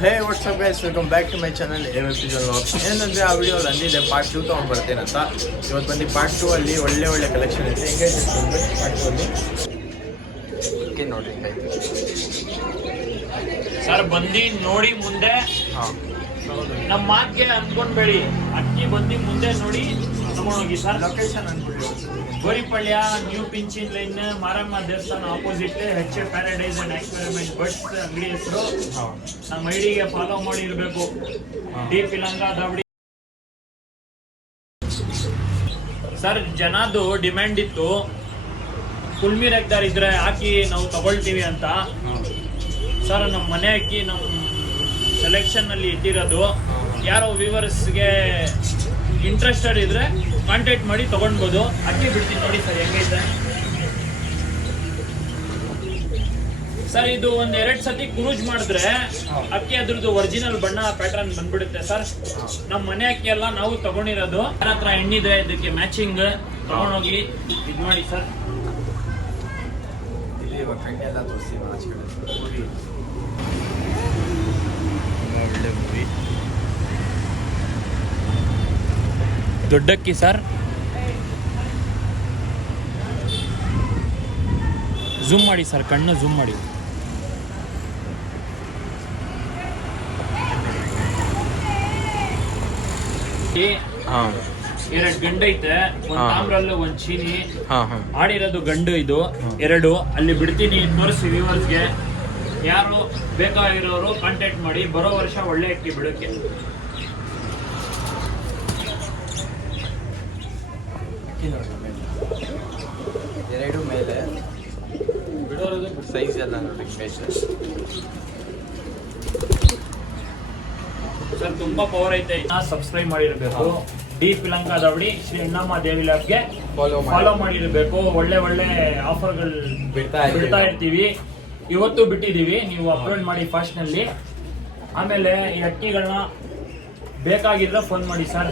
Hey what's up guys, welcome back to my channel ಎವಿಜನ್ vlogs. ಏನಂದರೆ ಆ ವಿಡಿಯೋಲ್ಲಿ ಅಂದಿದೆ ಪಾರ್ಟ್ 2 ತೊಗೊಂಡ್ಬರ್ತೇನಂತ. ಇವತ್ತು ಬಂದು ಪಾರ್ಟ್ 2 ಅಲ್ಲಿ ಒಳ್ಳೆ ಕಲೆಕ್ಷನ್ ಐತೆ. ಹೆಂಗೆ ಪಾರ್ಟ್ 2 ಅಲ್ಲಿ ಓಕೆ ನೋಡ್ರಿ ಆಯ್ತು ಸರ್ ಬಂದು ನೋಡಿ ಮುಂದೆ. ಹಾಂ, ನಮ್ಮ ಮಾತಿಗೆ ಅಂದ್ಕೊಂಡ್ಬೇಡಿ, ಅಕ್ಕಿ ಬಂದು ಮುಂದೆ ನೋಡಿ ತಗೊಂಡೋಗಿ ಸರ್. ಲೊಕೇಶನ್ ಅಂದ್ಬಿಟ್ಟು ಗೋರಿಪಳ್ಯ ನ್ಯೂ ಪಿಂಚಿನ್ ಲೈನ್ ಮಾರಮ್ಮ ದೇವಸ್ಥಾನ opposite HA paradise and experiment ಬಟ್ಸ್ ಅಂಗಡಿ ಹೆಸರು. ಹಾಂ ನಮ್ಮ ಐಡಿಗೆ ಫಾಲೋ ಮಾಡಿ ಇರಬೇಕು. ಡಿ ಪಿಲಂಗ ದಾವಡಿ ಸರ್. ಜನದ್ದು ಡಿಮ್ಯಾಂಡ್ ಇತ್ತು, ಕುಲ್ಮಿ ರೆಗ್ದಾರ್ ಇದ್ರೆ ಹಾಕಿ ನಾವು ತಗೊಳ್ತೀವಿ ಅಂತ ಸರ್. ನಮ್ಮ ಮನೆ ಅಕ್ಕಿ ನಮ್ಮ ಸೆಲೆಕ್ಷನ್ ಅಲ್ಲಿ ಇಟ್ಟಿರೋದು. ಯಾರೋ ವ್ಯೂವರ್ಸ್ಗೆ ಇಂಟ್ರೆಸ್ಟೆಡ್ ಇದ್ರೆ ಕಾಂಟ್ಯಾಕ್ಟ್ ಮಾಡಿ ತಗೊಳ್ಬೋದು. ಅಕ್ಕಿ ಬಿಡ್ತೀನಿ ನೋಡಿ ಸರ್ ಹೆಂಗೈತೆ ಸರ್. ಇದು ಒಂದ್ 2 ಸತಿ ಕ್ರೂಜ್ ಮಾಡಿದ್ರೆ ಅಕ್ಕಿ ಅದ್ರದ್ದು ಒರಿಜಿನಲ್ ಬಣ್ಣ ಪ್ಯಾಟರ್ನ್ ಬಂದ್ಬಿಡುತ್ತೆ ಸರ್. ನಮ್ಮ ಮನೆ ಅಕ್ಕಿ ಎಲ್ಲ ನಾವು ತಗೊಂಡಿರೋದು. ನನ್ನ ಹತ್ರ ಎಣ್ಣಿದೆ, ಇದಕ್ಕೆ ಮ್ಯಾಚಿಂಗ್ ತಗೊಂಡೋಗಿ ಇದು ಮಾಡಿ ಸರ್. ಇಲ್ಲಿ ಇವಾಗ ಕಣ್ಣೆ ಎಲ್ಲ ತೋರಿಸ್ತೀವಿ ಆಚೆ ಕಡೆ. ಮೂವಿ ಒಳ್ಳೆ ಮೂವಿ. ದೊಡ್ಡಕ್ಕಿ ಸರ್. ಝೂಮ್ ಮಾಡಿ ಸರ್, ಕಣ್ಣು ಝೂಮ್ ಮಾಡಿ. ಹಾಂ, 2 ಗಂಡು ಐತೆ, ಒಂದ್ ತಾಮ್ರಲ್ಲು ಒಂದ್ ಚೀನಿ. ಹಾಂ ಆಡಿರೋದು ಗಂಡು ಇದು 2. ಅಲ್ಲಿ ಬಿಡ್ತೀನಿ, ತೋರಿಸಿ ವ್ಯೂವರ್ಸ್ಗೆ. ಯಾರು ಬೇಕಾಗಿರೋರು ಕಾಂಟ್ಯಾಕ್ಟ್ ಮಾಡಿ. ಬರೋ ವರ್ಷ ಒಳ್ಳೆ ಅಕ್ಕಿ ಬಿಡಕ್ಕೆ. ಅಕ್ಕಿ ನೋಡಿ ಮೇಲೆ, 2 ಮೇಲೆ ಬಿಡೋದು ಸೈಜ್ ಎಲ್ಲ ನೋಡಿ ಬೇಸ್. ಸರ್ ತುಂಬಾ ಪವರ್ ಐತೆ. ಸಬ್ಸ್ಕ್ರೈಬ್ ಮಾಡಿರ್ಬೇಕು. ಡಿ ಪಿಲಂಕ ದಾವಡಿ ಶ್ರೀ ಅಣ್ಣಮ್ಮ ದೇವಿ ಲ್ಯಾಬ್ಗೆ ಫಾಲೋ ಮಾಡಿರ್ಬೇಕು. ಒಳ್ಳೆ ಆಫರ್ಗಳು ಬಿಡ್ತಾ ಇರ್ತೀವಿ. ಇವತ್ತು ಬಿಟ್ಟಿದೀವಿ, ನೀವು ಅಪ್ಲೋಡ್ ಮಾಡಿ ಫಾಸ್ಟ್ ನಲ್ಲಿ. ಆಮೇಲೆ ಈ ಅಕ್ಕಿಗಳನ್ನ ಬೇಕಾಗಿದ್ರೆ ಫೋನ್ ಮಾಡಿ ಸರ್.